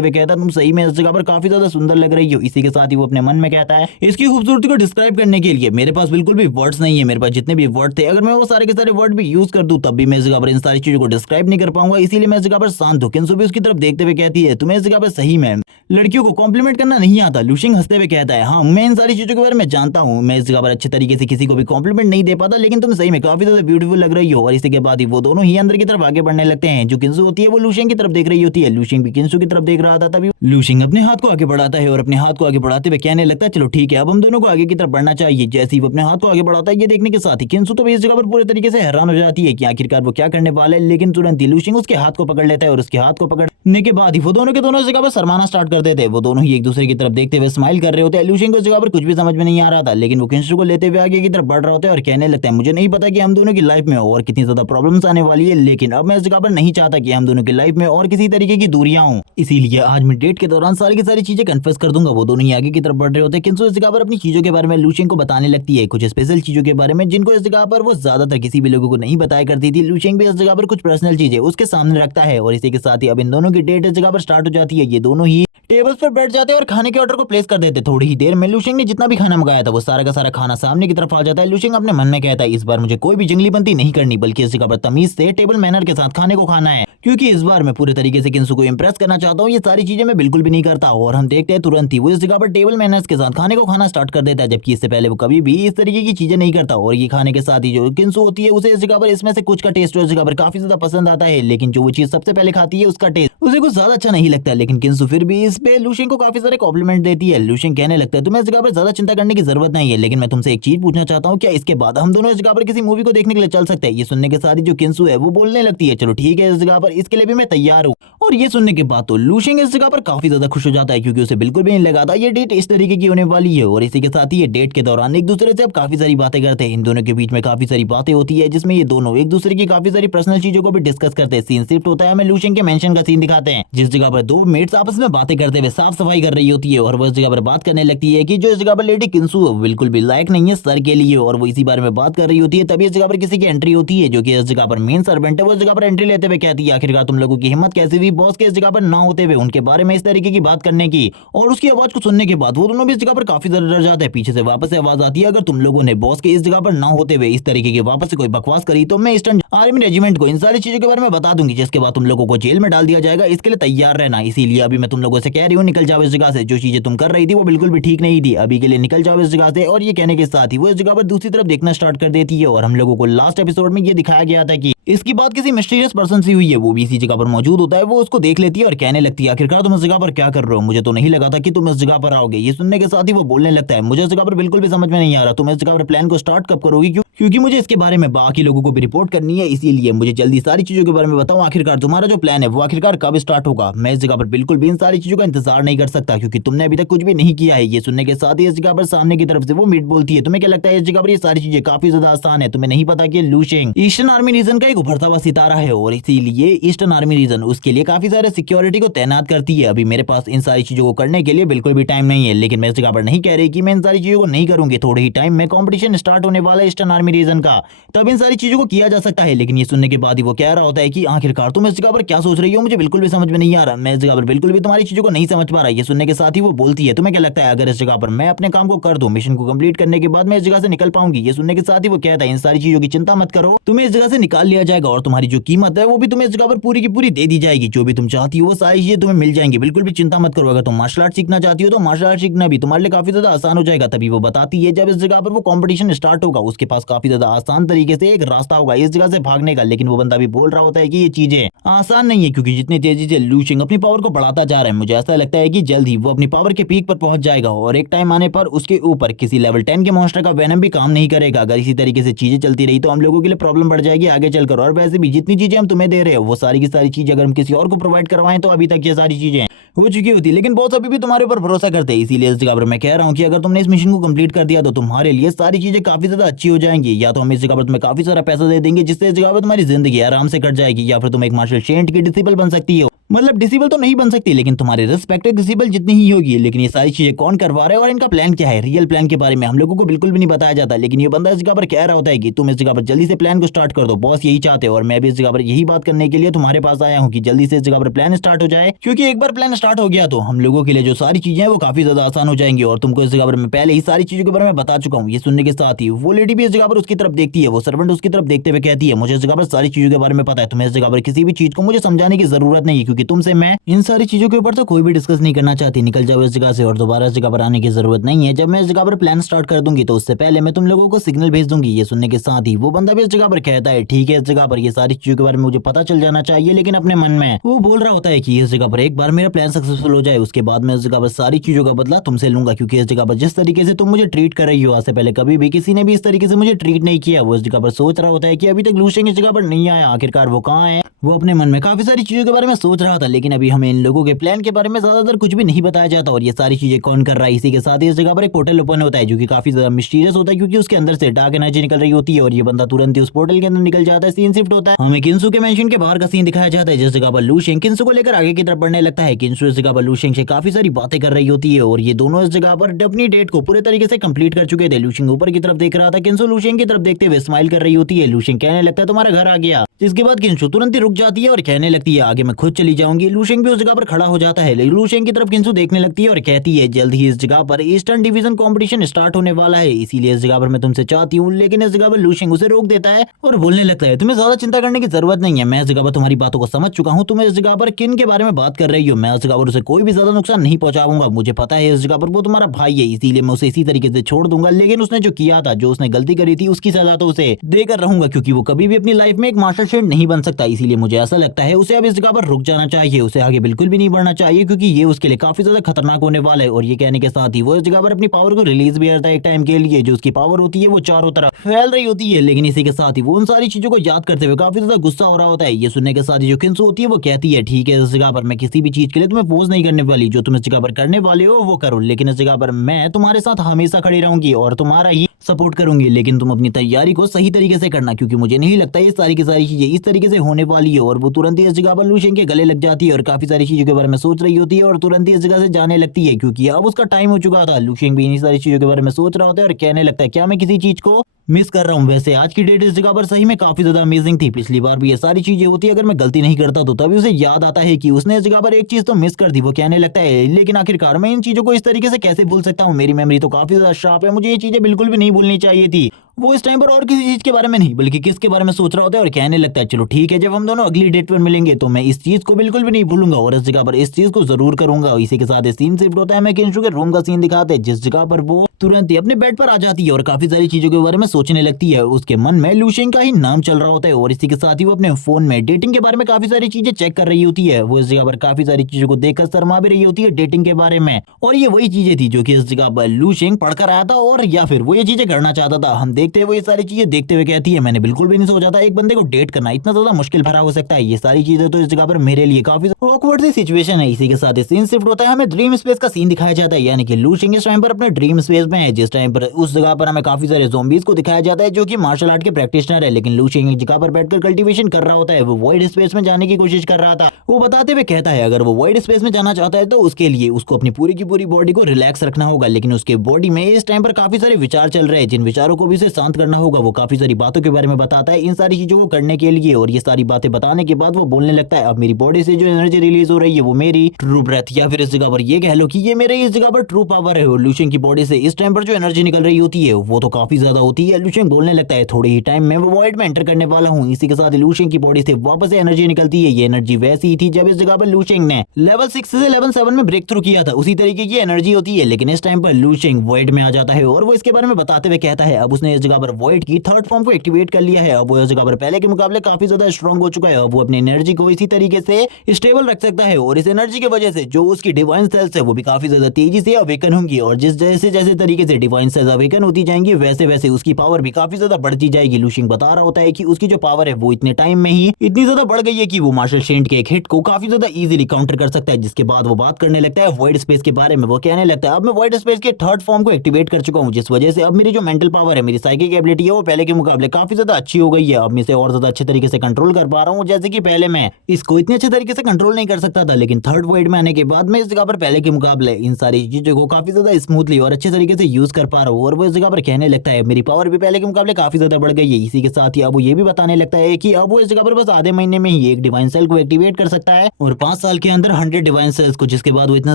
हुए कहता है तुम सही में इस जगह पर काफी ज्यादा सुंदर लग रही हो। इसी के साथ ही वो अपने मन में कहता है इसकी खूबसूरती को डिस्क्राइब करने के लिए मेरे पास बिल्कुल भी वर्ड्स नहीं है, मेरे पास जितने भी वर्ड थे अगर मैं वो सारे के सारे वर्ड भी यूज कर दूं तब भी मैं इस जगह पर इन सारी चीजों को डिस्क्राइब नहीं कर पाऊंगा, इसीलिए मैं इस जगह पर शांत हूं। किंसू भी उसकी तरफ देखते हुए कहती है तुम्हें इस जगह पर सही में लड़कियों को कॉम्प्लीमेंट करना नहीं आता। लूशिंग हंसते हुए कहता है हाँ मैं इन सारी चीजों के बारे में जानता हूँ, मैं इस जगह पर अच्छे तरीके से किसी को भी कॉम्प्लीमेंट नहीं दे पाता, लेकिन तुम सही में काफी ज्यादा ब्यूटीफुल लग रही हो। और इसी के बाद ही वो दोनों ही अंदर की तरफ आगे बढ़ने लगते हैं। जो किंसू होती है वो लूशिंग की तरफ देख रही होती है, लूशिंग भी किंसू की तरफ देख रहा था। तभी लूशिंग अपने हाथ को आगे बढ़ाता है और अपने हाथ को आगे बढ़ाते हुए कहने लगता है चलो ठीक है अब हम दोनों को आगे की तरफ बढ़ना चाहिए। जैसे ही वो अपने हाथ को आगे बढ़ाता है ये देखने के साथ ही किंसू तो भी इस जगह पर पूरे तरीके से हैरान हो जाती है कि आखिरकार वो क्या करने वाला है, लेकिन तुरंत ही लूशिंग उसके हाथ को पकड़ लेता है और उसके हाथ को पकड़ने के बाद ही वो दोनों के दोनों इस जगह पर शर्माना स्टार्ट कर देते हैं। वो दोनों ही एक दूसरे की तरफ देखते हुए स्माइल कर रहे होते हैं। लूशिंग को इस जगह पर कुछ भी समझ में नहीं आ रहा था, लेकिन वो किंसू को लेते हुए आगे की तरफ बढ़ रहा होता है और कहने लगता है मुझे नहीं पता कि हम दोनों की लाइफ में और कितनी ज्यादा प्रॉब्लम्स आने वाली है, लेकिन अब मैं इस जगह पर नहीं चाहता कि हम दोनों की लाइफ में और किसी तरीके की दूरियां हों, इसीलिए आज मैं डेट के दौरान सारी की सारी चीजें कन्फेस कर दूंगा। वो दोनों ही आगे की तरफ बढ़ रहे होते हैं। किंसू इस जगह पर अपनी चीजों के बारे में लूशिंग को बताने लगती है, कुछ स्पेशल चीजों के बारे में जिनको इस जगह पर वो ज्यादातर किसी भी लोगों को नहीं बताया करती थी। लूशिंग भी इस जगह पर कुछ पर्सनल चीजें उसके सामने रखता है और इसी के साथ ही अब इन दोनों की डेट इस जगह पर स्टार्ट हो जाती है। ये दोनों ही टेबल्स पर बैठ जाते हैं और खाने के ऑर्डर को प्लेस कर देते। थोड़ी ही देर में लूशिंग ने जितना भी खाना मंगाया था वो सारा का सारा खाना सामने की तरफ आ जाता है। लूशिंग अपने मन में कहता है इस बार मुझे कोई भी जंगलीबंदी नहीं करनी, बल्कि इस जगह पर तमीज से टेबल मैनर के साथ खाने को खाना है, क्योंकि इस बार मैं पूरे तरीके से किंसू को इंप्रेस करना चाहता हूँ। ये सारी चीजें मैं बिल्कुल भी नहीं करता। और हम देखते हैं तुरंत ही वो इस जगह पर टेबल मैनर्स के साथ खाने को खाना स्टार्ट कर देता है, जबकि इससे पहले वो कभी भी इस तरीके की चीजें नहीं करता। और ये खाने के साथ ही जो किंसू होती है उसे इस जगह पर इसमें से कुछ का टेस्ट इस जगह पर काफी ज्यादा पसंद आता है, लेकिन जो वो चीज सबसे पहले खाती है उसका टेस्ट उसे कुछ ज्यादा अच्छा नहीं लगता। लेकिन किंसू फिर भी इस पे लूशिंग को काफी सारे कॉम्प्लीमेंट देती है। लूशिंग कहने लगता है तुम्हें इस जगह पर ज्यादा चिंता करने की जरूरत नहीं है, लेकिन मैं तुमसे एक चीज पूछना चाहता हूँ, क्या इसके बाद हम दोनों इस जगह पर किसी मूवी को देखने के लिए चल सकते हैं? ये सुनने के साथ ही जो किंसू है वो बोलने लगती है चलो ठीक है इस जगह पर इसके लिए भी मैं तैयार हूँ। और ये सुनने के बाद तो लूशिंग इस जगह पर काफी ज्यादा खुश हो जाता है, क्योंकि उसे बिल्कुल भी नहीं लगा था ये डेट इस तरीके की होने वाली है। और इसी के साथ ही ये डेट के दौरान एक दूसरे से अब काफी सारी बातें करते हैं। इन दोनों के बीच में काफी सारी बातें होती है जिसमें ये दोनों एक दूसरे की काफी सारी पर्सनल चीजों को भी डिस्कस करते हैं। सीन शिफ्ट होता है, हमें लूशिंग के मेंशन का सीन दिखाते हैं जिस जगह पर दो मेट्स आपस में बातें करते हुए साफ सफाई कर रही होती है। और वो इस जगह पर बात करने लगती है कि जो इस जगह पर लेडी किंसू बिल्कुल भी लायक नहीं है सर के लिए, और वो इसी बारे में बात कर रही होती है। तभी इस जगह पर किसी की एंट्री होती है जो कि इस जगह पर मेन सर्वेंट है। वो इस जगह पर एंट्री लेते हुए कहती है आखिरकार तुम लोगों की हिम्मत कैसे हुई बॉस के इस जगह पर ना होते हुए उनके बारे में इस तरीके की बात करने की। और उसकी आवाज को सुनने के बाद वो दोनों भी इस जगह पर काफी ज्यादा डर जाते हैं। पीछे से वापस से आवाज आती है अगर तुम लोगों ने बॉस के इस जगह पर ना होते हुए इस तरीके की वापस से कोई बकवास करी तो मैं ईस्टर्न आर्मी रेजिमेंट को इन सारी चीजों के बारे में बता दूंगी, जिसके बाद तुम लोगों को जेल में डाल दिया जाएगा। इसके लिए तैयार रहना। इसीलिए अभी मैं तुम लोगों से कह रही हूँ निकल जाओ इस जगह से, जो चीजें तुम कर रही थी वो बिल्कुल भी ठीक नहीं थी, अभी के लिए निकल जाओ इस जगह से। और ये कहने के साथ ही वो इस जगह पर दूसरी तरफ देखना स्टार्ट कर देती है। और हम लोगों को लास्ट एपिसोड में ये दिखाया गया था कि इसकी बात किसी मिस्टीरियस पर्सन से हुई है, वो भी इसी जगह पर मौजूद होता है। वो उसको देख लेती है और कहने लगती है आखिरकार तुम इस जगह पर क्या कर रहे हो, मुझे तो नहीं लगा था कि तुम इस जगह पर आओगे। ये सुनने के साथ ही वो बोलने लगता है मुझे इस जगह पर बिल्कुल भी समझ में नहीं आ रहा, तुम इस जगह पर प्लान को स्टार्ट कब करोगी, क्योंकि मुझे इसके बारे में बाकी लोगों को भी रिपोर्ट करनी है, इसीलिए मुझे जल्दी सारी चीजों के बारे में बताओ। आखिरकार तुम्हारा जो प्लान है वो आखिरकार कब स्टार्ट होगा? मैं इस जगह पर बिल्कुल भी इन सारी चीजों का इंतजार नहीं कर सकता, क्योंकि तुमने अभी तक कुछ भी नहीं किया है। ये सुनने के साथ ही इस जगह पर सामने की तरफ से वो मीट बोलती है तुम्हें क्या लगता है इस जगह पर ये सारी चीजें काफी ज्यादा आसान है? तुम्हें नहीं पता कि लूशिंग ईस्टर्न आर्मी रीजन का एक उभरता हुआ सितारा है, और इसीलिए ईस्टर्न आर्मी रीजन उसके लिए काफी सारे सिक्योरिटी को तैनात करती है। अभी मेरे पास इन सारी चीजों को करने के लिए बिल्कुल भी टाइम नहीं है, लेकिन मैं इस जगह पर नहीं कह रही कि मैं इन सारी चीजों को नहीं करूंगी। थोड़े ही टाइम में कंपटीशन स्टार्ट होने वाला है ईस्टर्न आर्मी रीजन का, तब इन सारी चीजों को किया जा सकता है। लेकिन ये सुनने के बाद ही वो कह रहा होता है कि आखिरकार तुम इस जगह पर क्या सोच रही हो, मुझे बिल्कुल भी समझ में नहीं आ रहा। मैं इस जगह पर बिल्कुल भी तुम्हारी चीजों को नहीं समझ पा रहा। ये सुनने के साथ ही वो बोलती है, तुम्हें क्या लगता है अगर इस जगह पर मैं अपने काम को कर दूं, मिशन को कंप्लीट करने के बाद मैं इस जगह से निकल पाऊंगी? ये सुनने के साथ ही वो कहता है, इन सारी चीजों की चिंता मत करो, तुम्हें इस जगह से निकाल लिया जाएगा और तुम्हारी जो कीमत है वो भी तुम्हें इस जगह पर पूरी की पूरी दे दी जाएगी। जो भी तुम चाहती हो वो सारी चीजें तुम्हें मिल जाएंगी, बिल्कुल भी चिंता मत करो। अगर तुम मार्शल आर्ट सीखना चाहती हो तो मार्शल आर्ट सीखना भी तुम्हारे लिए काफी ज्यादा आसान हो जाएगा। तभी वो बताती है, जब इस जगह पर वो कंपटीशन स्टार्ट होगा उसके पास काफी ज्यादा आसान तरीके से एक रास्ता होगा इस जगह से भागने का। लेकिन वो बंदा भी बोल रहा होता है कि ये चीजें आसान नहीं है, क्योंकि जितनी तेजी से लू शिंग अपनी पावर को बढ़ाता जा रहा है, मुझे ऐसा लगता है कि जल्द ही वो अपनी पावर के पीक पर पहुंच जाएगा और एक टाइम आने पर उसके ऊपर किसी लेवल 10 के मॉन्स्टर का वेनम भी काम नहीं करेगा। अगर इसी तरीके से चीजें चलती रही तो हम लोगों के लिए प्रॉब्लम बढ़ जाएगी आगे चलकर। और वैसे भी जितनी चीजें हम तुम्हें दे रहे हो वो सारी की सारी चीजें अगर हम किसी और को प्रोवाइड करवाएं तो अभी तक ये सारी चीजें हो चुकी होती, लेकिन बॉस अभी भी तुम्हारे ऊपर भरोसा करते हैं। इसीलिए इस जगह पर मैं कह रहा हूँ कि अगर तुमने इस मिशन को कंप्लीट कर दिया तो तुम्हारे लिए सारी चीजें काफी ज्यादा अच्छी हो जाएंगी। या तो हम इस जगह पर तुम्हें काफी सारा पैसा दे देंगे जिससे इस जगह पर तुम्हारी जिंदगी आराम से कट जाएगी, या फिर तुम एक मार्शल सेंट की डिसेबल बन सकती हो। मतलब डिसेबल तो नहीं बन सकती, लेकिन तुम्हारी रिस्पेक्टेड डिसेबल जितनी ही होगी। लेकिन ये सारी चीजें कौन करवा रहा है और इनका प्लान क्या है, रियल प्लान के बारे में हम लोगों को बिल्कुल भी नहीं बताया जाता। लेकिन ये बंदा इस जगह पर कह रहा होता है कि तुम इस जगह पर जल्दी से प्लान को स्टार्ट कर दो, बॉस यही चाहते हो। और मैं भी इस जगह पर यही बात करने के लिए तुम्हारे पास आया हूँ कि जल्दी से इस जगह पर प्लान स्टार्ट हो जाए, क्योंकि एक बार प्लान स्टार्ट हो गया तो हम लोगों के लिए जो सारी चीजें हैं वो काफी ज्यादा आसान हो जाएंगी। और तुमको इस जगह पर मैं पहले ही सारी चीजों के बारे में बता चुका हूँ। ये सुनने के साथ ही वो लेडी भी इस जगह पर उसकी तरफ देखती है, वो सर्वेंट उसकी तरफ देखते हुए कहती है, मुझे इस जगह पर सारी चीजों के बारे में पता है, तुम्हें इस जगह पर किसी भी चीज को मुझे समझाने की जरूरत नहीं है, क्योंकि तुमसे मैं इन सारी चीजों के ऊपर तो कोई भी डिस्कस नहीं करना चाहती। निकल जाओ इस जगह से और दोबारा इस जगह पर आने की जरूरत नहीं है। जब मैं इस जगह पर प्लान स्टार्ट कर दूंगी तो उससे पहले मैं तुम लोगों को सिग्नल भेज दूंगी। ये सुनने के साथ ही वो बंदा भी इस जगह पर कहता है, ठीक है, इस जगह पर ये सारी चीजों के बारे में मुझे पता चल जाना चाहिए। लेकिन अपने मन में वो बोल रहा होता है कि इस जगह पर एक बार मेरा प्लान सक्सेसफुल हो जाए उसके बाद मैं इस जगह पर सारी चीजों का बदला तुमसे लूंगा, क्योंकि इस जगह पर जिस तरीके से तुम मुझे ट्रीट कर रही हो, आज से पहले कभी भी किसी ने भी इस तरीके से मुझे ट्रीट नहीं किया। वो इस जगह पर सोच रहा होता है कि अभी तक लू शिंग इस जगह पर नहीं आया, आखिरकार वो कहाँ है। वो अपने मन में काफी सारी चीजों के बारे में सोच रहा था, लेकिन अभी हमें इन लोगों के प्लान के बारे में ज्यादातर कुछ भी नहीं बताया जाता। और ये सारी चीजें कौन कर रहा है, इसी के साथ ही इस जगह पर एक पोर्टल ओपन होता है जो कि काफी ज्यादा मिस्टीरियस होता है, क्योंकि उसके अंदर से डार्क एनर्जी निकल रही होती है और ये बंदा तुरंत ही उस पोर्टल के अंदर निकल जाता है। सीन शिफ्ट होता है, हमें किंसु के मेंशन के बाहर का सीन दिखाया जाता है, जिस जगह पर लू शिंग किंसु को लेकर आगे की तरफ बढ़ने लगता है। किंसु इस जगह पर लू शिंग से काफी सारी बातें कर रही होती है और ये दोनों इस जगह पर अपनी डेट को पूरे तरीके से कंप्लीट कर चुके थे। लू शिंग ऊपर की तरफ देख रहा था, किंसु लू शिंग की तरफ देखते हुए स्माइल कर रही होती है। लू शिंग कहने लगता है, तुम्हारा घर आ गया, जिसके बाद किंसु तुरंत ही रुक जाती है और कहने लगती है, आगे मैं खुद चली जाऊंगी। लू शिंग भी उस जगह पर खड़ा हो जाता है। लू शिंग की तरफ किंसु देखने लगती है और कहती है, जल्द ही इस जगह पर ईस्टर्न डिवीजन कंपटीशन स्टार्ट होने वाला है, इसीलिए इस जगह पर मैं तुमसे चाहती हूँ। लेकिन इस जगह पर लू शिंग उसे रोक देता है और बोलने लगता है, तुम्हें ज्यादा चिंता करने की जरूरत नहीं है, मैं इस जगह पर तुम्हारी बातों को समझ चुका हूँ। तुम्हें इस जगह पर किन के बारे में बात कर रही हो, मैं इस जगह पर उसे कोई भी ज्यादा नुकसान नहीं पहुंचाऊंगा। मुझे पता है इस जगह पर वो तुम्हारा भाई है, इसीलिए मैं उसे इसी तरीके से छोड़ दूंगा। लेकिन उसने जो किया था, जो उसने गलती करी थी, उसकी सजा तो उसे देकर रहूंगा, क्योंकि वो कभी भी अपनी लाइफ में एक मार्शल शेड नहीं बन सकता। इसीलिए मुझे ऐसा लगता है उसे अब इस जगह पर रुक जाना चाहिए, उसे आगे बिल्कुल भी नहीं बढ़ना चाहिए, क्योंकि ये उसके लिए काफी ज्यादा खतरनाक होने वाला है। और ये कहने के साथ ही वो इस जगह पर अपनी पावर को रिलीज भी करता है एक टाइम के लिए। जो उसकी पावर होती है वो चारों तरफ फैल रही होती है, लेकिन इसी के साथ ही वो उन सारी चीजों को याद करते हुए काफी ज्यादा गुस्सा हो रहा होता है। ये सुनने के साथ ही जो किंसु होती है वो कहती है, ठीक है, इस जगह पर मैं किसी भी चीज के लिए तुम्हें फोर्स नहीं करने वाली, जो तुम इस जगह पर करने वाले हो वो करो। लेकिन इस जगह पर मैं तुम्हारे साथ हमेशा खड़ी रहूंगी और तुम्हारा ही सपोर्ट करूंगी। लेकिन तुम अपनी तैयारी को सही तरीके से करना, क्योंकि मुझे नहीं लगता ये सारी की सारी चीजें इस तरीके से होने वाली है। और वो तुरंत ही इस जगह पर लू शिंग के गले लग जाती है और काफी सारी चीजों के बारे में सोच रही होती है और तुरंत ही इस जगह से जाने लगती है, क्योंकि अब उसका टाइम हो चुका था। लू शिंग भी इन्हीं सारी चीजों के बारे में सोच रहा होता है और कहने लगता है, क्या मैं किसी चीज को मिस कर रहा हूँ? वैसे आज की डेट इस जगह पर सही में काफी ज्यादा अमेजिंग थी। पिछली बार भी ये सारी चीजें होती है, अगर मैं गलती नहीं करता तो तभी उसे याद आता है कि उसने इस जगह पर एक चीज तो मिस कर दी। वो कहने लगता है, लेकिन आखिरकार मैं इन चीजों को इस तरीके से कैसे भूल सकता हूँ? मेरी मेमोरी तो काफी ज्यादा शार्प है, मुझे ये चीजें बिल्कुल भी नहीं भूलनी चाहिए थी। वो इस टाइम पर और किसी चीज के बारे में नहीं बल्कि किसके बारे में सोच रहा होता है और कहने लगता है, चलो ठीक है, जब हम दोनों अगली डेट पर मिलेंगे तो मैं इस चीज को बिल्कुल भी नहीं भूलूंगा और इस जगह पर इस चीज को जरूर करूंगा। और इसी के साथ सीन शिफ्ट होता है, मैं किंसु के रूम का सीन दिखाते हैं, जिस जगह पर वो तुरंत ही अपने बेड पर आ जाती है और काफी सारी चीजों के बारे में सोचने लगती है। उसके मन में लू शिंग का ही नाम चल रहा होता है और इसी के साथ ही वो अपने फोन में डेटिंग के बारे में काफी सारी चीजें चेक कर रही होती है। वो इस जगह पर काफी सारी चीजों को देखकर शर्मा भी रही होती है डेटिंग के बारे में, और ये वही चीजें थी जो कि इस जगह पर लू शिंग पढ़कर आया था और या फिर वो ये चीजें करना चाहता था। हम देखते हैं वो ये सारी चीजें देखते हुए कहती है, मैंने बिल्कुल भी नहीं सोचा था एक बंदे को डेट करना इतना ज्यादा मुश्किल भरा हो सकता है। ये सारी चीजें तो इस जगह पर मेरे लिए काफी ऑकवर्ड सी सिचुएशन है। इसी के साथ सीन शिफ्ट होता है, हमें ड्रीम स्पेस का सीन दिखाया जाता है, यानी कि लू शिंग इस टाइम पर अपने ड्रीम स्पेस में है, जिस टाइम पर उस जगह पर हमें काफी सारे ज़ॉम्बीज को दिखाया जाता है जो कि मार्शल आर्ट के प्रैक्टिशनर है। लेकिन लू शिंग एक जगह पर बैठकर कल्टीवेशन कर रहा होता है, वो वॉइड स्पेस में जाने की कोशिश कर रहा था। वो बताते हुए कहता है, अगर वो वॉइड स्पेस में जाना चाहता है तो उसके लिए उसको अपनी पूरी की पूरी बॉडी को रिलैक्स रखना होगा। लेकिन उसके बॉडी में इस टाइम पर काफी सारे विचार चल रहे हैं, जिन विचारों को भी उसे शांत करना होगा। वो काफी सारी बातों के बारे में बताता है इन सारी चीजों को करने के लिए, और ये सारी बातें बताने के बाद वो बोलने लगता है अब मेरी बॉडी से जो एनर्जी रिलीज हो रही है वो मेरी ट्रू ब्रेथ, या फिर इस जगह पर ये कह लो कि ये मेरे इस जगह पर ट्रू पावर है। और लूशियन की बॉडी से इस टाइम पर जो एनर्जी निकल रही होती है वो तो काफी ज्यादा होती है। लूशियन बोलने लगता है थोड़े ही टाइम में वो वॉइड में एंटर करने वाला हूँ। इसी के साथ लूशियन की बॉडी से वापस से एनर्जी निकलती है। ये एनर्जी वैसी ही थी जब इस जगह पर लूशियन ने लेवल 6 से लेवल 7 में ब्रेक थ्रू किया था, उसी तरीके की एनर्जी होती है। लेकिन इस टाइम पर लूशियन वॉइड में आ जाता है और वो इसके बारे में बताते हुए कहता है अब उसने इस जगह पर वॉइड की थर्ड फॉर्म को एक्टिवेट कर लिया है। अब वो इस जगह पर पहले के मुकाबले काफी ज्यादा स्ट्रॉन्ग हो चुका है। अब वो अपनी एनर्जी को इसी तरीके से स्टेबल रख सकता है और इस एनर्जी की वजह से जो उसकी डिवाइन सेल्स है वो भी काफी ज्यादा तेजी से अवेकन होंगी, और जिस जैसे जैसे तरीके से डिवाइन सेल्स अवेकन होती जाएंगी वैसे वैसे उसकी पावर भी काफी ज्यादा बढ़ती जाएगी। लूशियन बता रहा होता है कि उसकी जो पावर है वो इतने टाइम में ही इतनी ज्यादा बढ़ गई है कि वो मार्शल शेंट के एक हिट को काफी ज्यादा इजीली काउंटर कर सकता है। जिसके बाद वो बात करने लगता है वॉइड स्पेस के बारे में। वो कहने लगता है अब मैं वॉइड स्पेस के थर्ड फॉर्म को एक्टिवेट कर चुका हूं, जिस वजह से अब मेरी जो मेंटल पावर है, मेरी साइकिक एबिलिटी है वो पहले के मुकाबले काफी ज्यादा अच्छी हो गई है। अब मैं इसे और ज्यादा अच्छे तरीके से कंट्रोल कर पा रहा हूं। जैसे कि पहले मैं इसको इतने अच्छे तरीके से कंट्रोल नहीं कर सकता था, लेकिन थर्ड वॉइड में आने के बाद मैं इस जगह पर पहले के मुकाबले इन सारी चीजों को काफी ज्यादा स्मूथली और अच्छे तरीके से यूज कर पा रहा हूँ। और वो इस जगह पर कहने लगता है मेरी पावर भी पहले के मुकाबले काफी ज्यादा बढ़ गई है। इसी के साथ ही अब वो ये भी बताने लगता है कि अब वो इस जगह पर बस आधे महीने में ही एक डिवाइन सेल को एक्टिवेट कर सकता है और 5 साल के अंदर 100 डिवाइन सेल्स को, जिसके बाद वो इतना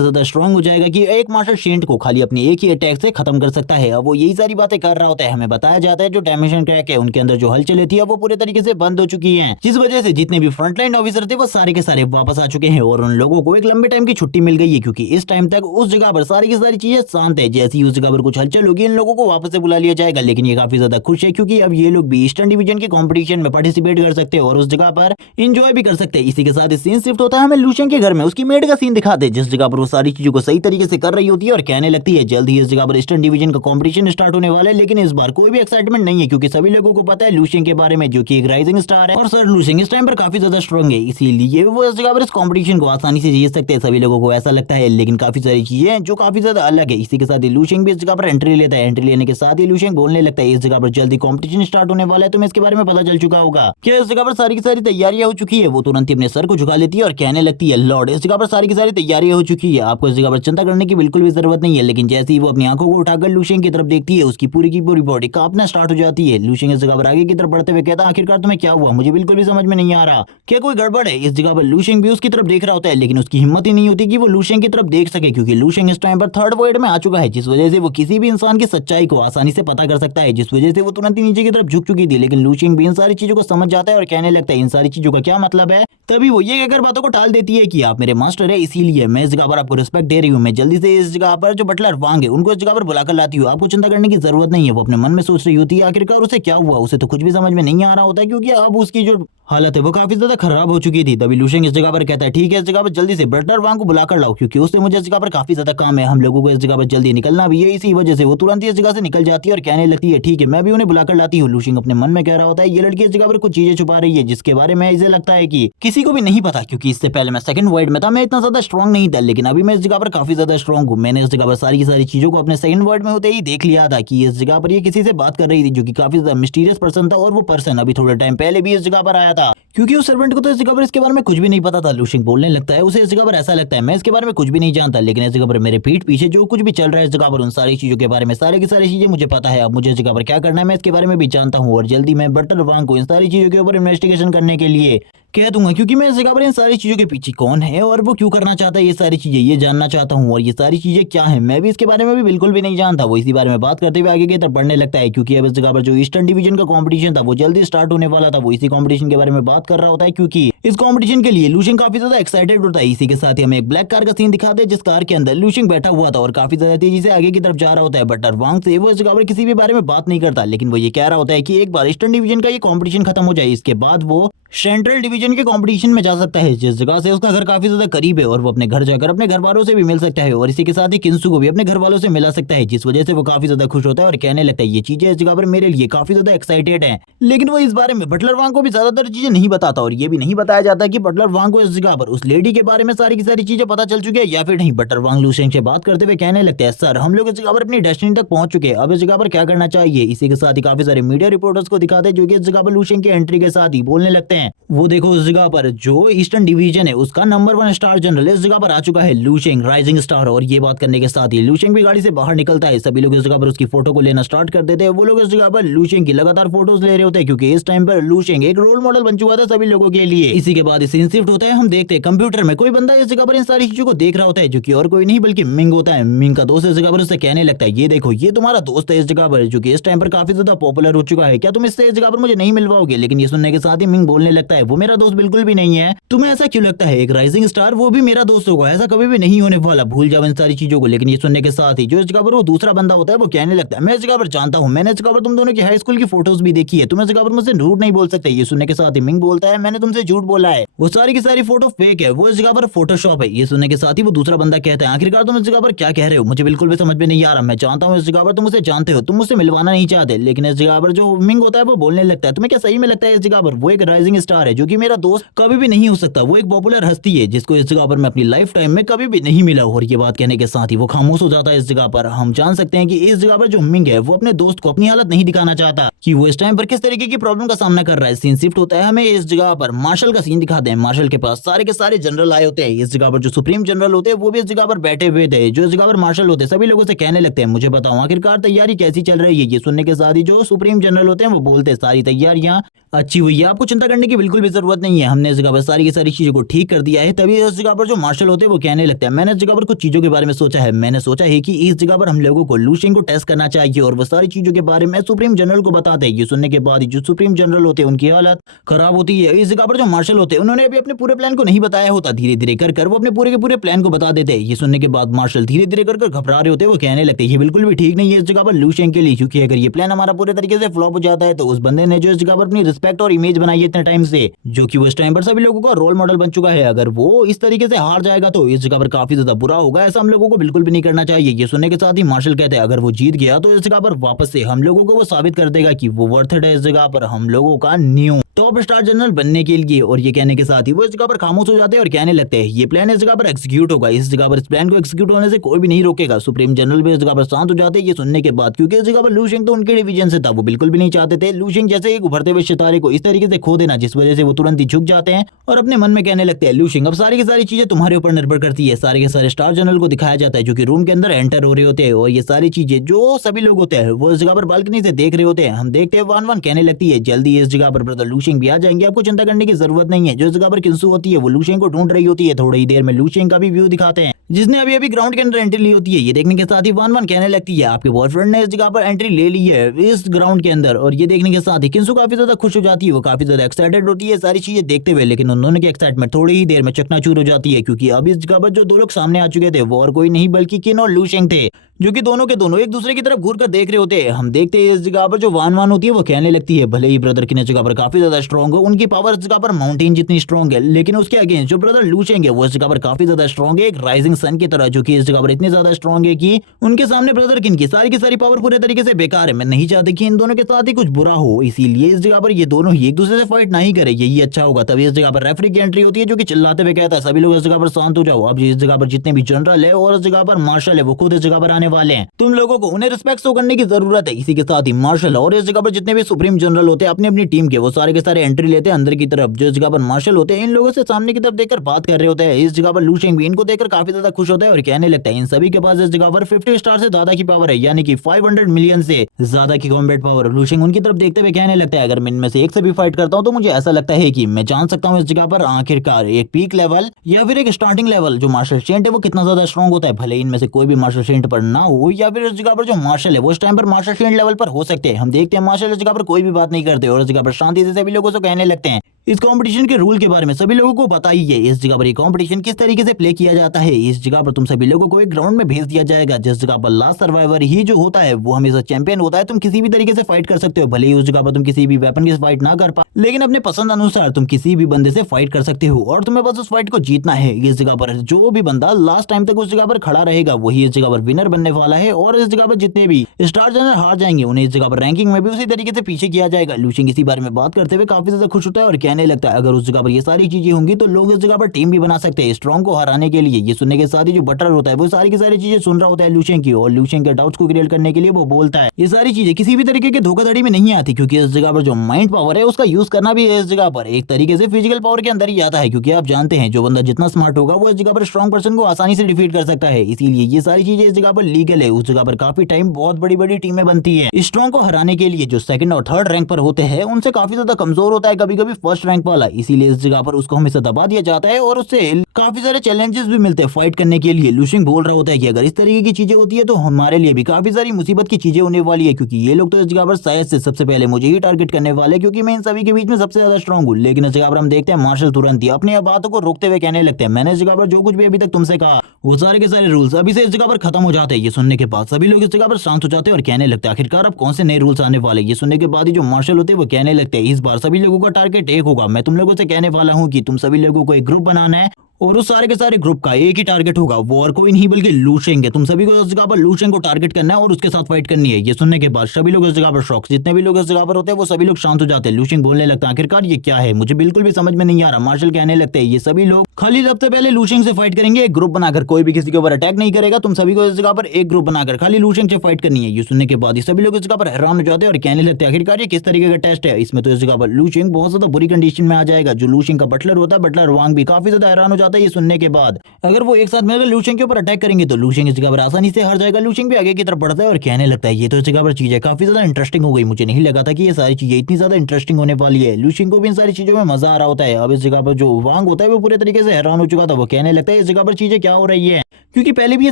ज्यादा स्ट्रॉन्ग हो जाएगा कि एक मार्शल शेंट को खाली अपनी एक ही अटैक से खत्म कर सकता है। अब वो यही सारी बातें कर रहा होता है। हमें बताया जाता है जो डायमेंशन क्रैक है उनके अंदर जो हलचल थी अब वो पूरे तरीके से बंद हो चुकी है, जिस वजह से जितने भी फ्रंटलाइन ऑफिसर थे वो सारे के सारे वापस आ चुके हैं और उन लोगों को एक लंबे टाइम की छुट्टी मिल गई है, क्योंकि इस टाइम तक उस जगह पर सारी की सारी चीजें शांत है। जैसे ही उस जगह पर कुछ हलचल होगी इन लोगों को वापस से बुला लिया जाएगा। लेकिन ये काफी ज्यादा खुश है क्योंकि अब ये लोग भी ईस्टर्न डिवीजन के कंपटीशन में पार्टिसिपेट कर सकते हैं और उस जगह पर एंजॉय भी कर सकते हैं। इसी के साथ सीन शिफ्ट होता है हमें लूशियन के घर में। उसकी मेड का सीन दिखाते हैं जिस जगह पर वो सारी चीजों को सही तरीके से कर रही होती है और कहने लगती है जल्द ही इस जगह पर ईस्टर्न डिवीजन का कंपटीशन स्टार्ट होने वाला है। लेकिन इस बार कोई भी एक्साइटमेंट नहीं है क्योंकि सभी लोगों को पता है लूशियन के बारे में, जो कि एक राइजिंग स्टार है और सर लूशियन इस टाइम पर काफी ज्यादा स्ट्रॉन्ग है, इसीलिए वो इस जगह पर इस कंपटीशन को आसानी से जीत सकते हैं। सभी लोगों को ऐसा लगता है, लेकिन काफी सारी चीजें जो काफी ज्यादा अलग है। इसी के साथ लूशियन भी इस जगह पर एंट्री लेता है। एंट्री लेने के साथ ही लूशियन बोलने लगता है इस जगह पर जल्दी कंपटीशन स्टार्ट होने वाला है, तुम्हें इसके बारे में पता चल चुका होगा। क्या इस जगह पर सारी की सारी तैयारियां हो चुकी है? वो तुरंत ही अपने सर को झुका लेती है और कहने लगती है लॉर्ड इस जगह पर सारी की सारी तैयारियां हो चुकी है, आपको इस जगह पर चिंता करने की बिल्कुल भी जरूरत नहीं है। लेकिन जैसे ही वो अपनी आंखों को उठाकर लूशियन की तरफ देखती है उसकी पूरी की पूरी बॉडी कांपना स्टार्ट हो जाती है। लूशियन इस जगह पर आगे की तरफ बढ़ते हुए कहता है आखिरकार तुम्हें क्या हुआ, मुझे बिल्कुल भी समझ में नहीं आ रहा, क्या कोई गड़बड़ है? इस जगह पर लूशियन भी उसकी तरफ देख रहा होता है, लेकिन उसकी हिम्मत ही नहीं होती कि वो लूशियन की तरफ देख सके, क्योंकि लूशियन इस टाइम पर थर्ड वॉइड में आ चुका है, जिस वजह से वो किसी भी इंसान की सच्चाई को आसानी से पता कर सकता है, जिस वजह से वो तुरंत ही नीचे की तरफ झुक चुकी थी। लेकिन लूशियन भी इन सारी चीजों को समझ जाता है और कहने लगता है इन सारी चीजों का क्या मतलब है। तभी वो ये कहकर बातों को टाल देती है कि आप मेरे मास्टर है, इसीलिए मैं इस जगह पर आपको रिस्पेक्ट दे रही हूँ। मैं जल्दी से इस जगह पर जो बटलर वांग है उनको इस जगह पर बुलाकर लाती हूँ, आपको चिंता करने की जरूरत नहीं है। वो अपने मन में सोच रही होती है आखिरकार उसे क्या हुआ, उसे तो कुछ भी समझ में नहीं आ रहा होता है क्योंकि अब उसकी जो हालत है वो काफी ज्यादा खराब हो चुकी थी। तभी लूशियन इस जगह पर कहता है ठीक है इस जगह पर जल्दी से बटलर वांग को बुलाकर लाओ, क्योंकि उससे मुझे इस जगह पर काफी ज्यादा काम है, हम लोगों को इस जगह पर जल्दी निकलना भी है। इसी वजह से वो तुरंत ही इस जगह से निकल जाती है और कहने लगती है ठीक है मैं भी उन्हें बुलाकर लाती हूँ। लूशियन अपने मन में कह रहा होता है ये लड़की इस जगह पर कुछ चीजें छुपा रही है जिसके बारे में इसे लगता है कि किसी को भी नहीं पता, क्योंकि इससे पहले मैं सेकंड वर्ड में था, मैं इतना ज्यादा स्ट्रॉन्ग नहीं था, लेकिन अभी मैं इस जगह पर काफी ज्यादा स्ट्रॉन्ग हूँ। मैंने इस जगह पर सारी की सारी चीजों को अपने सेकंड वर्ड में होते ही देख लिया था कि इस जगह पर ये किसी से बात कर रही थी जो कि काफी ज्यादा मिस्टीरियस पर्सन था, और वो पर्सन अभी थोड़े टाइम पहले भी इस जगह पर आया था, क्योंकि उस सर्वेंट को तो इस जगह पर इसके बारे में कुछ भी नहीं पता था। लूशियन बोलने लगता है उसे इस जगह पर ऐसा लगता है मैं इसके बारे में कुछ भी नहीं जानता, लेकिन इस जगह पर मेरे पीठ पीछे जो कुछ भी चल रहा है इस जगह पर उन सारी चीजों के बारे में सारी की सारी चीजें मुझे पता है। अब मुझे इस जगह पर क्या करना है मैं इसके बारे में भी जानता हूँ, और जल्दी मैं बटलर वांग को इन सारी चीजों के ऊपर इन्वेस्टिगेशन करने के लिए कह दूंगा, क्योंकि मैं इस जगह पर इन सारी चीजों के पीछे कौन है और वो क्यों करना चाहता है ये सारी चीजें ये जानना चाहता हूँ, और ये सारी चीजें क्या है मैं भी इसके बारे में भी बिल्कुल भी नहीं जानता। वो इसी बारे में बात करते हुए आगे की तरफ बढ़ने लगता है, क्योंकि अब इस जगह पर जो ईस्टर्न डिवीजन का कंपटीशन था वो जल्दी स्टार्ट होने वाला था। वो इसी कंपटीशन के बारे में बात कर रहा होता है क्योंकि इस कंपटीशन के लिए लूशियन काफी ज्यादा एक्साइटेड होता है। इसी के साथ ही हमें एक ब्लैक कार का सीन दिखाते हैं जिस कार के अंदर लूशियन बैठा हुआ था और काफी ज्यादा तेजी से आगे की तरफ जा रहा होता है। बटलर वांग से वो इस जगह पर किसी भी बारे में बात नहीं करता, लेकिन वो ये कह रहा होता है कि एक बार ईस्टर्न डिवीजन का ये कंपटीशन खत्म हो जाए इसके बाद वो सेंट्रल डिवीजन के कंपटीशन में जा सकता है, जिस जगह से उसका घर काफी ज्यादा करीब है और वो अपने घर जाकर अपने घर वालों से भी मिल सकता है, और इसी के साथ ही किंसू को भी अपने घर वालों से मिला सकता है, जिस वजह से वो काफी ज्यादा खुश होता है और कहने लगता है ये चीजें इस जगह पर मेरे लिए काफी ज्यादा एक्साइटेड है। लेकिन वो इस बारे में बटलर वांग को भी ज्यादातर चीजें नहीं बताता, और ये भी नहीं बताया जाता कि बटलर वांग को इस जगह पर उस लेडी के बारे में सारी की सारी चीजें पता चल चुकी है या फिर नहीं। बटलर वांग लूशियन से बात करते हुए कहने लगते हैं सर हम लोग इस जगह पर अपनी डेस्टिनी तक पहुंच चुके हैं, अब इस जगह पर क्या करना चाहिए। इसी के साथ ही काफी सारे मीडिया रिपोर्टर्स को दिखाते हैं जो कि इस जगह पर लूशियन की एंट्री के साथ ही बोलने लगते हैं। वो देखो उस जगह पर जो ईस्टर्न डिवीजन है उसका नंबर 1 स्टार जनरल इस जगह पर आ चुका है, लू शेंग राइजिंग स्टार। और ये बात करने के साथ ही लू शेंग भी गाड़ी से बाहर निकलता है। सभी लोग इस जगह पर उसकी फोटो को लेना स्टार्ट कर देते हैं। वो लोग इस जगह पर लू शेंग की लगातार फोटोज ले रहे होते हैं क्योंकि इस टाइम पर लू शेंग एक रोल मॉडल बन चुका था सभी लोगों के लिए। इसी के बाद सीन शिफ्ट होता है, हम देखते हैं कंप्यूटर में कोई बंदा इस जगह पर इन सारी चीजों को देख रहा होता है जो कि और कोई नहीं बल्कि मिंग होता है। मिंग का दोस्त इस जगह पर उससे कहने लगता है, ये देखो ये तुम्हारा दोस्त है इस जगह पर जो कि इस टाइम पर काफी ज्यादा पॉपुलर हो चुका है, क्या तुम इससे इस जगह पर मुझे नहीं मिलवाओगे? लेकिन ये सुनने के साथ ही मिंग बोलने लगता है, वो मेरा दोस्त बिल्कुल भी नहीं है। तुम्हें ऐसा क्यों लगता है एक राइजिंग स्टार वो भी मेरा दोस्त होगा? ऐसा कभी भी नहीं होने वाला, भूल जाओ इन सारी चीजों को। लेकिन ये सुनने के साथ ही जो इस जगह पर वो दूसरा बंदा होता है वो कहने लगता है, मैं इस जगह पर जानता हूँ, मैंने इस जगह पर तुम दोनों की हाई स्कूल की फोटोज भी देखी है, तुम इस जगह पर मुझसे झूठ नहीं बोल सकते। ये सुनने के साथ ही मिंग बोलता है, मैंने तुमसे झूठ बोला है, वो सारी की सारी फोटो फेक है, वो इस जगह पर फोटोशॉप है। ये सुनने के साथ ही वो दूसरा बंदा कहता है, आखिरकार तुम इस जगह पर क्या कह रहे हो? मुझे बिल्कुल भी समझ में नहीं आ रहा। मैं जानता हूँ इस जगह पर तुम मुझसे जानते हो, तुम मुझसे मिलवाना नहीं चाहते। लेकिन इस जगह पर जो मिंग होता है वो बोलने लगता है, तुम्हें क्या सही में लगता है इस जगह पर वो एक राइजिंग स्टार है जो कि मेरा दोस्त कभी भी नहीं हो सकता? वो एक पॉपुलर हस्ती है जिसको इस जगह पर मैं अपनी लाइफ टाइम में कभी भी नहीं मिला। और ये बात कहने के साथ ही वो खामोश हो जाता है। इस जगह पर हम जान सकते हैं कि इस जगह पर जो मिंग है वो अपने दोस्त को अपनी हालत नहीं दिखाना चाहता कि वो इस टाइम पर किस तरीके की प्रॉब्लम का सामना कर रहा है। सीन शिफ्ट होता है, हमें इस जगह पर मार्शल का सीन दिखाते हैं। मार्शल के पास सारे के सारे जनरल आए होते हैं। इस जगह पर जो सुप्रीम जनरल होते हैं वो भी इस जगह पर बैठे हुए थे। जो इस जगह पर मार्शल होते हैं सभी लोगों से कहने लगते हैं, मुझे बताओ आखिरकार तैयारी कैसी चल रही है? ये सुनने के साथ ही जो सुप्रीम जनरल होते हैं वो बोलते हैं, सारी तैयारियां अच्छी हुई है, आपको चिंता करने की बिल्कुल भी जरूरत नहीं है, हमने इस जगह पर सारी की सारी चीजों को ठीक कर दिया है। तभी इस जगह पर जो मार्शल होते हैं वो कहने लगते हैं, मैंने इस जगह पर कुछ चीजों के बारे में सोचा है। मैंने सोचा है कि इस जगह पर हम लोगों को लू शेंग को टेस्ट करना चाहिए और वो सारी चीजों के बारे में सुप्रीम जनरल को बताते हैं। ये सुनने के बाद जो सुप्रीम जनरल होते हैं उनकी हालत खराब होती है। इस जगह पर जो मार्शल होते हैं उन्होंने अभी अपने पूरे प्लान को नहीं बताया होता, धीरे धीरे कर वो अपने पूरे के पूरे प्लान को बता देते हैं। ये सुनने के बाद मार्शल धीरे धीरे कर घबरा रहे होते हैं। वो कहने लगते हैं, ये बिल्कुल भी ठीक नहीं है इस जगह पर लू शेंग के लिए, क्योंकि अगर ये प्लान हमारा पूरे तरीके से फ्लॉप हो जाता है तो उस बंदे ने जो इस जगह पर अपनी रिस्पेक्ट और इमेज बनाई है इतने टाइम से, जो कि वो इस टाइम पर सभी लोगों का रोल मॉडल बन चुका है, अगर वो इस तरीके से हार जाएगा तो इस जगह पर काफी ज्यादा बुरा होगा। ऐसा हम लोगों को बिल्कुल भी नहीं करना चाहिए। ये सुनने के साथ ही मार्शल कहते हैं, अगर वो जीत गया तो इस जगह पर वापस से हम लोगों को वो साबित कर देगा कि वो वर्थ इट है इस जगह पर हम लोगों का न्यू टॉप स्टार जनरल बनने के लिए। और ये कहने के साथ ही वो इस जगह पर खामोश हो जाते हैं और कहने लगते हैं, ये प्लान इस जगह पर एग्जीक्यूट होगा, इस जगह पर इस प्लान को एग्जीक्यूट होने से कोई भी नहीं रोकेगा। सुप्रीम जनरल भी इस जगह पर शांत हो जाते हैं ये सुनने के बाद, क्योंकि इस जगह पर लू शेंग तो उनके डिवीजन से था, वो बिल्कुल भी नहीं चाहते थे लू शेंग जैसे एक उभरते हुए सितारे को इस तरीके से खो देना, जिस वजह से वो तुरंत ही झुक जाते हैं और अपने मन में कहने लगते हैं, लू शेंग अब सारी की सारी चीजें तुम्हारे ऊपर निर्भर करती है। सारे के सारे स्टार जनरल को दिखाया जाता है जो कि रूम के अंदर एंटर हो रहे होते हैं और ये सारी चीजें जो सभी लोग होते हैं वो इस जगह पर बालकनी से देख रहे होते हैं। हम देखते हैं वान वान कहने लगती है, जल्दी इस जगह पर ब्रदर लू शेंग भी आ जाएंगे, आपको चिंता करने की जरूरत नहीं है। जो इस जगह पर किंसू होती है वो लू शेंग को ढूंढ रही होती है। थोड़ी ही देर में लू शेंग का भी व्यू दिखाते हैं जिसने अभी अभी ग्राउंड के अंदर एंट्री ली होती है। ये देखने के साथ ही वान वान कहने लगती है, आपके बॉयफ्रेंड ने इस जगह पर एंट्री ले ली है इस ग्राउंड के अंदर। और ये देखने के साथ ही किंसू काफी ज्यादा खुश हो जाती है, वो काफी ज्यादा एक्साइटेड होती है सारी चीजें देखते हुए। लेकिन उन दोनों की एक्साइटमेंट थोड़ी ही देर में चकनाचूर हो जाती है, क्योंकि अब इस जगह पर जो दो लोग सामने आ चुके थे वो और कोई नहीं बल्कि किन और लू शेंग थे, जो कि दोनों के दोनों एक दूसरे की तरफ घूर कर देख रहे होते हैं। हम देखते हैं इस जगह पर जो वान वान होती है वो कहने लगती है, भले ही ब्रदर की जगह पर काफी ज्यादा स्ट्रॉन्ग है, उनकी पावर इस जगह पर माउंटेन जितनी स्ट्रॉन्ग है, लेकिन उसके अगेंस्ट जो ब्रदर लू शेंग है वो इस जगह पर काफी ज्यादा स्ट्रॉन्ग है, एक राइजिंग सन की तरह, जो कि इस जगह पर इतनी ज्यादा स्ट्रॉन्ग है कि उनके सामने ब्रदर किन की सारी पावर पूरे तरीके से बेकार है। मैं नहीं चाहती कि इन दोनों के साथ ही कुछ बुरा हो, इसीलिए इस जगह पर ये दोनों ही एक दूसरे से फाइट नहीं करे, यही अच्छा होगा। तभी इस जगह पर रेफरी की एंट्री होती है जो कि चिल्लाते हुए कहता है, सभी लोग इस जगह पर शांत हो जाओ, अब इस जगह पर जितने भी जनरल है और इस जगह पर मार्शल है वो खुद इस जगह पर आने वाले हैं, तुम लोगों को उन्हें रिस्पेक्ट शो करने की जरूरत है। इसी के साथ ही मार्शल और इस जगह पर जितने भी सुप्रीम जनरल होते हैं अपनी अपनी टीम के वो सारे के सारे एंट्री लेते हैं अंदर की तरफ। जो इस जगह पर मार्शल होते हैं इन लोगों से सामने की तरफ देखकर बात कर रहे होते हैं। इस जगह पर लू शेंग भी इनको देखकर काफी ज्यादा खुश होता है और कहने लगता है, इन सभी के पास इस जगह पर 50 स्टार से ज्यादा की पावर है, यानी कि 500 मिलियन से ज्यादा की कॉम्बैट पावर। लू शेंग उनकी तरफ देखते हुए कहने लगता है, अगर मैं इनमें से एक से भी फाइट करता हूं तो मुझे ऐसा लगता है कि मैं जान सकता हूं इस जगह पर आखिरकार एक पीक लेवल या फिर एक स्टार्टिंग लेवल जो मार्शल सेंट है वो कितना ज्यादा स्ट्रॉन्ग होता है। भले इनमें से कोई भी मार्शल सेंट पर ना हो या फिर इस जगह पर जो मार्शल है वो इस टाइम पर मार्शल सेंट लेवल पर हो सकते हैं। हम देखते हैं मार्शल इस जगह पर कोई भी बात नहीं करते और इस जगह पर शांति से सभी लोगों से कहने लगते हैं, इस कंपटीशन के रूल के बारे में सभी लोगों को पता ही है, इस जगह पर ये कंपटीशन किस तरीके से प्ले किया जाता है। इस जगह पर तुम सभी लोगों को एक ग्राउंड में भेज दिया जाएगा जिस जगह पर लास्ट सर्वाइवर ही जो होता है वो हमेशा चैंपियन होता है। तुम किसी भी तरीके से फाइट कर सकते हो, भले ही उस जगह पर तुम किसी भी वेपन की फाइट ना कर पाओ, लेकिन अपने पसंद अनुसार तुम किसी भी बंदे से फाइट कर सकते हो और तुम्हें बस उस फाइट को जीतना है। इस जगह पर जो भी बंदा लास्ट टाइम तक उस जगह पर खड़ा रहेगा वही इस जगह पर विनर बनने आने वाला है और इस जगह पर जितने भी स्टार जनरल हार जाएंगे उन्हें इस जगह पर रैंकिंग में भी उसी तरीके से पीछे किया जाएगा। लूशिंग इसी बारे में बात करते हुए काफी ज्यादा खुश होता है और कहने लगता है अगर उस जगह पर ये सारी चीजें होंगी तो लोग इस जगह पर टीम भी बना सकते हैं स्ट्रॉन्ग को हराने के लिए। ये सुनने के साथ ही जो बटलर होता है वो सारी की सारी चीजें सुन रहा होता है लूशिंग की, और लूशिंग के डाउट्स को क्लियर करने के लिए वो बोलता है ये सारी चीजें किसी भी तरीके के धोखाधड़ी में नहीं आती, क्योंकि इस जगह पर जो माइंड पावर है उसका यूज करना भी इस जगह पर एक तरीके से फिजिकल पावर के अंदर ही आता है, क्योंकि आप जानते हैं जो बंदा जितना स्मार्ट होगा वो इस जगह पर स्ट्रॉन्ग पर्सन को आसानी से डिफीट कर सकता है। इसीलिए ये सारी चीजें इस जगह पर लीगल है। उस जगह पर काफी टाइम बहुत बड़ी बड़ी टीमें बनती है स्ट्रॉन्ग को हराने के लिए। जो सेकंड और थर्ड रैंक पर होते हैं उनसे काफी ज्यादा कमजोर होता है कभी कभी फर्स्ट रैंक वाला, इसीलिए इस जगह पर उसको हमेशा दबा दिया जाता है और उससे काफी सारे चैलेंजेस भी मिलते हैं फाइट करने के लिए। लूशिंग बोल रहा होता है कि अगर इस तरीके की चीजें होती है तो हमारे लिए भी काफी सारी मुसीबत की चीजें होने वाली है, क्योंकि ये लोग तो इस जगह पर शायद से सबसे पहले मुझे ही टारगेट करने वाले, क्योंकि मैं इन सभी के बीच में सबसे ज्यादा स्ट्रॉन्ग हूँ। लेकिन इस जगह पर हम देखते हैं मार्शल तुरंत ही अपनी बातों को रोकते हुए कहने लगते हैं मैंने इस जगह पर जो कुछ भी अभी तक तुमसे कहा वो सारे के सारे रूल्स अभी से इस जगह पर खत्म हो जाते हैं। ये सुनने के बाद सभी लोग इस जगह पर शांत हो जाते हैं और कहने लगते हैं आखिरकार अब कौन से नए रूल्स आने वाले। ये सुनने के बाद ही जो मार्शल होते हैं वो कहने लगते हैं इस बार सभी लोगों का टारगेट एक होगा। मैं तुम लोगों से कहने वाला हूँ कि तुम सभी लोगों को एक ग्रुप बनाना है और उस सारे के सारे ग्रुप का एक ही टारगेट होगा, वो और कोई नहीं बल्कि लूशिंग है। तुम सभी को इस जगह पर लूशिंग को टारगेट करना है और उसके साथ फाइट करनी है। ये सुनने के बाद सभी लोग इस जगह पर शॉक, जितने भी लोग इस जगह पर होते हैं वो सभी लोग शांत हो जाते हैं। लूशिंग बोलने लगता है आखिरकार ये क्या है, मुझे बिल्कुल भी समझ में नहीं आ रहा। मार्शल कहने लगते हैं ये सभी लोग खाली सबसे पहले लूशिंग से फाइट करेंगे एक ग्रुप बनाकर, कोई भी किसी के ऊपर अटैक नहीं करेगा। तुम सभी को इस जगह पर एक ग्रुप बनाकर खाली लूशिंग से फाइट करनी है। ये सुनने के बाद सभी लोग इस जगह पर हैरान हो जाते हैं और कहने लगते हैं आखिरकार ये किस तरीके का टेस्ट है। इसमें तो इस जगह पर लूशिंग बहुत ज्यादा बुरी कंडीशन में आ जाएगा। जो लूशिंग का बटलर होता है बटलर वांग भी काफी ज्यादा हैरान हो जाता है ये सुनने के बाद। अगर वो एक साथ मिलकर लूशिंग के ऊपर अटैक करेंगे तो लूशिंग इस जगह पर आसानी से हार जाएगा। लूशिंग भी आगे की तरफ बढ़ता है और कहने लगता है ये तो इस जगह पर चीज है काफी ज्यादा इंटरेस्टिंग हो गई, मुझे नहीं लगा था कि ये सारी चीजें इतनी ज्यादा इंटरेस्टिंग होने वाली है। लूशिंग को भी इन सारी चीजों में मजा आ रहा होता है। अब इस जगह पर जो वांग होता है वो पूरे तरीके से हैरान हो चुका था। वो कहने लगता है इस जगह पर चीजें क्या हो रही है, क्योंकि पहले भी ये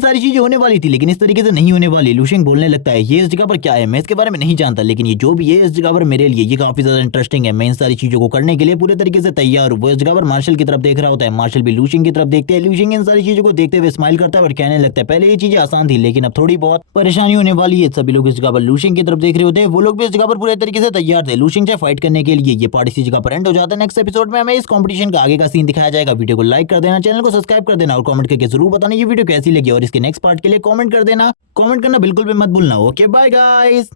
सारी चीजें होने वाली थी लेकिन इस तरीके से नहीं होने वाली। लूशिंग बोलने लगता है ये इस जगह पर क्या है मैं इसके बारे में नहीं जानता, लेकिन ये जो भी है इस जगह पर मेरे लिए ये काफी ज्यादा इंटरेस्टिंग है। मैं इन सारी चीजों को करने के लिए पूरे तरीके से तैयार हूँ। वो इस जगह पर मार्शल की तरफ देख रहा होता है, मार्शल भी लूशिंग की तरफ देखते हैं। लूशिंग इन सारी चीजों को देखते हुए स्माइल करता है और कहने लगता है पहले ये चीजें आसान थी लेकिन अब थोड़ी बहुत परेशानी होने वाली है। सभी लोग इस जगह पर लूशिंग की तरफ देख रहे होते हैं। वो लोग भी इस जगह पर पूरे तरीके से तैयार थे लूशिंग से फाइट करने के लिए। ये पार्ट इसी जगह पर एंड हो जाता है। नेक्स्ट एपिसोड में हमें इस कंपटीशन का आगे का सीन दिखाया जाएगा। वीडियो को लाइक कर देना, चैनल को सब्सक्राइब कर देना और कमेंट करके जरूर बताना ये वीडियो कैसी लगी और इसके नेक्स्ट पार्ट के लिए कमेंट कर देना। कमेंट करना बिल्कुल भी मत भूलना। Okay bye guys.